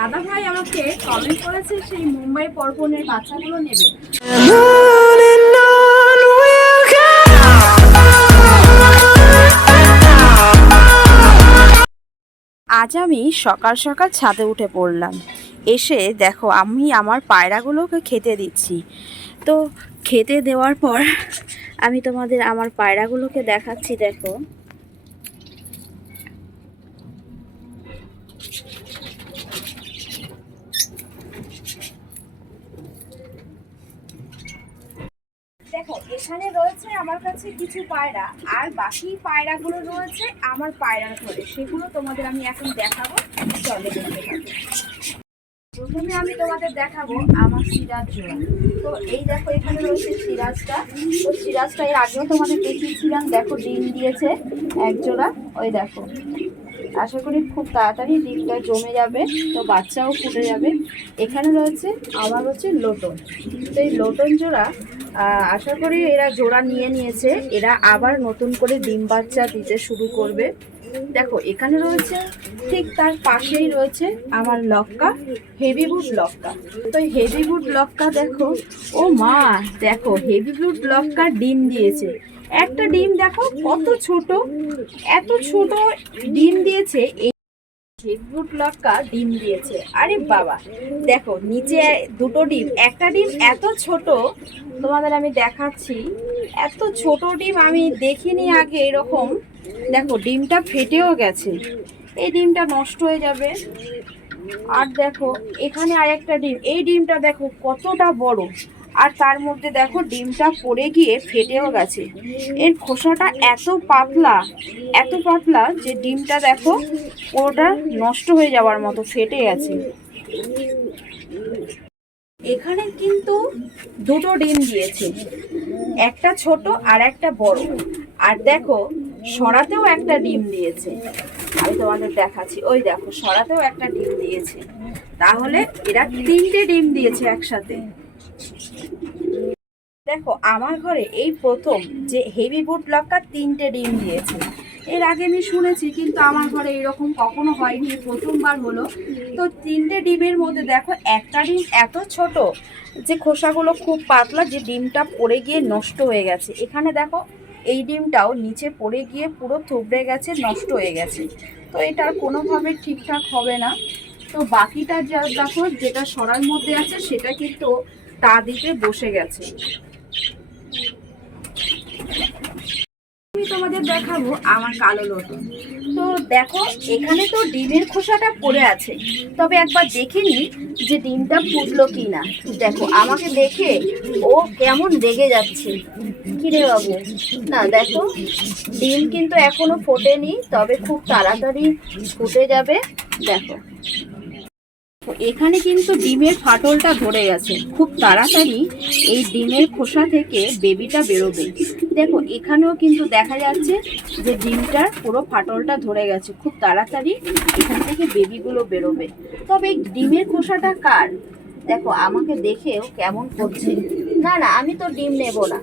দাদা ভাই আমাকে কমেন্ট করেছে সেই মুম্বাই পর্বনের বাচ্চাগুলো নেবে। আজ আমি সকাল সকাল ছাদে উঠে পড়লাম। এসে দেখো আমি আমার পায়রাগুলোকে খেতে দিচ্ছি। তো খেতে দেওয়ার পর আমি তোমাদের আমার পায়রাগুলোকে দেখাচ্ছি। দেখো দেখো এখানে রয়েছে আমার কাছে কিছু পায়রা, আর বাকি পায়রাগুলো রয়েছে আমার পায়রার ঘরে। সেগুলো তোমাদের আমি এখন দেখাবো। চলো দেখতে থাকো। প্রথমে আমি তোমাদের দেখাবো আমার সিরাজ জোড়া। তো এই দেখো এখানে রয়েছে সিরাজটা। তো সিরাজটা এর আগেও তোমাদের দেখিয়েছিলাম। দেখো ডিম দিয়েছে এক জোড়া। ওই দেখো, আশা করি খুব তাড়াতাড়ি ডিমটা জমে যাবে, তো বাচ্চাও ফুটে যাবে। এখানে রয়েছে আমার হচ্ছে লোটন। তো এই লোটন জোড়া আশা করি এরা জোড়া নিয়ে নিয়েছে, এরা আবার নতুন করে ডিম বাচ্চা দিতে শুরু করবে। দেখো এখানে রয়েছে, ঠিক তার পাশেই রয়েছে আমার লক্কা, হেভি বুট লক্কা। তো হেভি বুট লক্কা দেখো, ও মা দেখো হেভি বুট লক্কা ডিম দিয়েছে। একটা ডিম দেখো কত ছোট, এত ছোট ডিম দিয়েছে। এই হেভি বুট লক্কা ডিম দিয়েছে। আরে বাবা দেখো নিচে দুটো ডিম, একটা ডিম এত ছোট তোমাদের আমি দেখাচ্ছি। এত ছোট ডিম আমি দেখিনি আগে এরকম। দেখো ডিমটা ফেটেও গেছে, এই ডিমটা নষ্ট হয়ে যাবে। আর দেখো এখানে আরেকটা ডিম, এই ডিমটা দেখো কতটা বড়, আর তার মধ্যে দেখো ডিমটা পড়ে গিয়ে ফেটেও গেছে। এর খোসাটা এত পাতলা, এত পাতলা যে ডিমটা দেখো পুরোটা নষ্ট হয়ে যাওয়ার মতো ফেটে গেছে। এখানে কিন্তু দুটো ডিম দিয়েছে, একটা ছোট আর একটা বড়। আর দেখো সরাতেও একটা ডিম দিয়েছে, আমি তোমাদের দেখাচ্ছি। ওই দেখো সরাতেও একটা ডিম দিয়েছে। তাহলে এরা তিনটে ডিম দিয়েছে একসাথে। দেখো আমার ঘরে এই প্রথম যে হেভি বুট লক্কা তিনটে ডিম দিয়েছে। এর আগে আমি শুনেছি, কিন্তু আমার ঘরে এরকম কখনো হয়নি, প্রথমবার হলো। তো তিনটে ডিমের মধ্যে দেখো একটা ডিম এত ছোট যে খোসাগুলো খুব পাতলা, যে ডিমটা পড়ে গিয়ে নষ্ট হয়ে গেছে। এখানে দেখো এই ডিমটাও নিচে পড়ে গিয়ে পুরো থুবড়ে গেছে, নষ্ট হয়ে গেছে। তো এটা কোনোভাবে ঠিকঠাক হবে না। তো বাকিটা যা দেখো যেটা সরার মধ্যে আছে সেটা কিন্তু তা দিতে বসে গেছে। আমি তোমাদের দেখাবো আমার কালো লোটন। তো দেখো এখানে তো ডিমের খোসাটা পড়ে আছে, তবে একবার দেখে নি যে ডিমটা ফুটলো কি না। দেখো আমাকে দেখে ও কেমন রেগে যাচ্ছে। কিরে বাবু, না দেখো ডিম কিন্তু এখনো ফোটেনি, তবে খুব তাড়াতাড়ি ফুটে যাবে। দেখো এখানে কিন্তু ডিমের ফাটলটা ধরে গেছে, খুব তাড়াতাড়ি এই ডিমের খোসা থেকে বেবিটা বেরোবে। দেখো এখানেও কিন্তু দেখা যাচ্ছে যে ডিমটার পুরো ফাটলটা ধরে গেছে, খুব তাড়াতাড়ি এখান থেকে বেবিগুলো বেরোবে। তবে ডিমের খোসাটা কার? দেখো আমাকে দেখেও কেমন করছে। না না, আমি তো ডিম নেব না।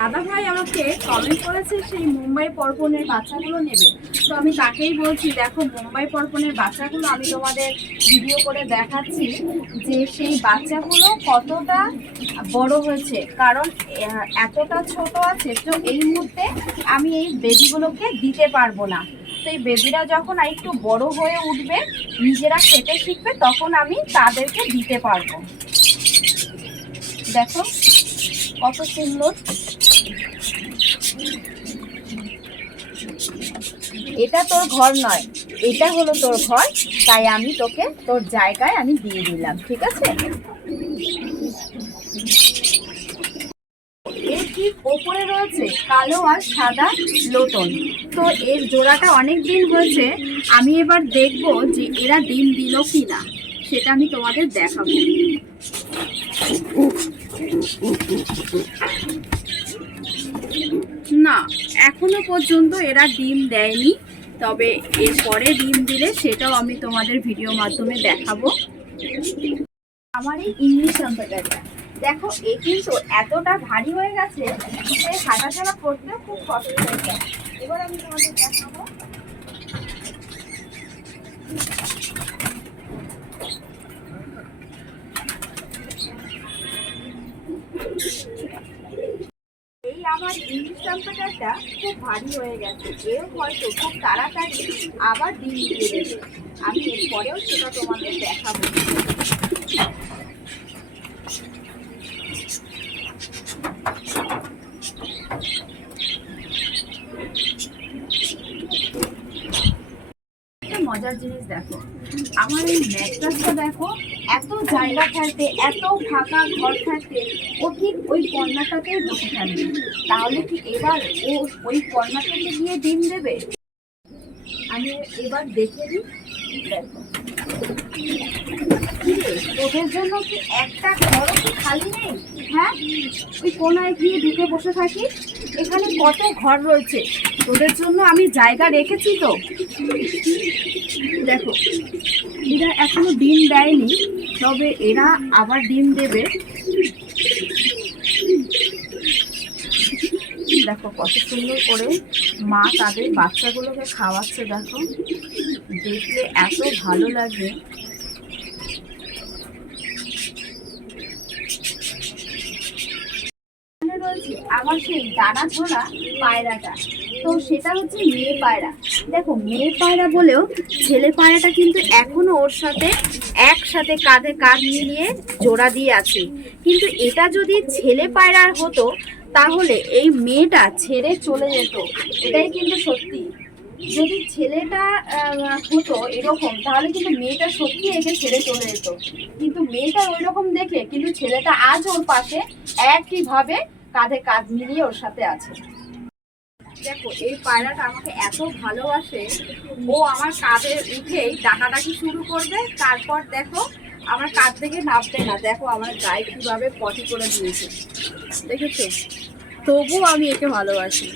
দাদা ভাই আমাকে কমেন্ট করেছে সেই মুম্বাই পর্বনের বাচ্চাগুলো নেবে। তো আমি তাকেই বলছি, দেখো মুম্বাই পর্বনের বাচ্চাগুলো আমি তোমাদের ভিডিও করে দেখাচ্ছি যে সেই বাচ্চাগুলো কতটা বড় হয়েছে, কারণ এতটা ছোট আছে। তো এই মুহূর্তে আমি এই বেবিগুলোকে দিতে পারবো না। তো এই বেবিরা যখন একটু বড় হয়ে উঠবে, নিজেরা খেতে শিখবে, তখন আমি তাদেরকে দিতে পারবো। দেখো কত সুন্দর। এটা তোর ঘর নয়, এটা হলো তোর ঘর, তাই আমি তোকে তোর জায়গায় আমি দিয়ে দিলাম, ঠিক আছে? এর ঠিক ওপরে রয়েছে কালো আর সাদা লোটন। তো এর জোড়াটা অনেক দিন হয়েছে, আমি এবার দেখবো যে এরা ডিম দিল কি না, সেটা আমি তোমাদের দেখাবো। না, এখনো পর্যন্ত এরা ডিম দেয়নি, তবে এরপরে ডিম দিলে সেটাও আমি তোমাদের ভিডিও মাধ্যমে দেখাবো। আমার এই ইংলিশ আম্বারটা দেখো, এ কিন্তু এতটা ভারী হয়ে গেছে যে হাঁটাচলা করতেও খুব কষ্ট হয়ে যায়। এবার আমি তোমাদের দেখাবো। এই আমার ইংলিশ টমেটোটা খুব ভারী হয়ে গেছে, এও হয়তো খুব তাড়াতাড়ি আবার ডিম দিয়ে দেবে। আমি এরপরেও সেটা তোমাদের দেখাবো। মজার জিনিস দেখো, আমার এই ম্যাট্রেসটা দেখো, এত জায়গা থাকতে, এত ফাঁকা ঘর থাকতে ও ঠিক ওই কর্নারটাতেই বসে থাকবে। তাহলে কি এবার ও ওই কর্নারটাতে গিয়ে ডিম দেবে? আমি এবার দেখে দিই। দেখো ওদের জন্য কি একটা ঘরও কি খালি নেই? হ্যাঁ, ওই কোনায় গিয়ে ঢুকে বসে থাকি। এখানে কত ঘর রয়েছে, ওদের জন্য আমি জায়গা রেখেছি তো। দেখো এরা এখনো ডিম দেয়নি, তবে এরা আবার ডিম দেবে। দেখো কত সুন্দর করে মা তাদের বাচ্চাগুলোকে খাওয়াচ্ছে, দেখো দেখলে এত ভালো লাগে। রয়েছে আমার সেই ডানা ঝোলা পায়রাটা, তো সেটা হচ্ছে মেয়ে পায়রা। দেখো মেয়ে পায়রা বলেও ছেলে পায়রাটা কিন্তু এখনো ওর সাথে একসাথে কাঁধে কাঁধ মিলিয়ে জোড়া দিয়ে আছে। কিন্তু এটা যদি ছেলে পায়রার হতো তাহলে এই মেয়েটা ছেড়ে চলে যেত, এটাই কিন্তু সত্যি। যদি ছেলেটা হতো এরকম তাহলে কিন্তু মেয়েটা সত্যি একে ছেড়ে চলে যেত, কিন্তু মেয়েটা ওই রকম দেখে কিন্তু ছেলেটা আজ ওর পাশে একইভাবে কাঁধে কাঁধ মিলিয়ে ওর সাথে আছে। দেখো এই পায়রাটা আমাকে এত ভালোবাসে, ও আমার কাঁধে উঠেই ডাকাডাকি শুরু করবে, তারপর দেখো আমার কাঁধ থেকে নামবে না। দেখো আমার গায়ে কিভাবে পটি করে দিয়েছে, দেখেছো? তবুও আমি একে ভালোবাসি।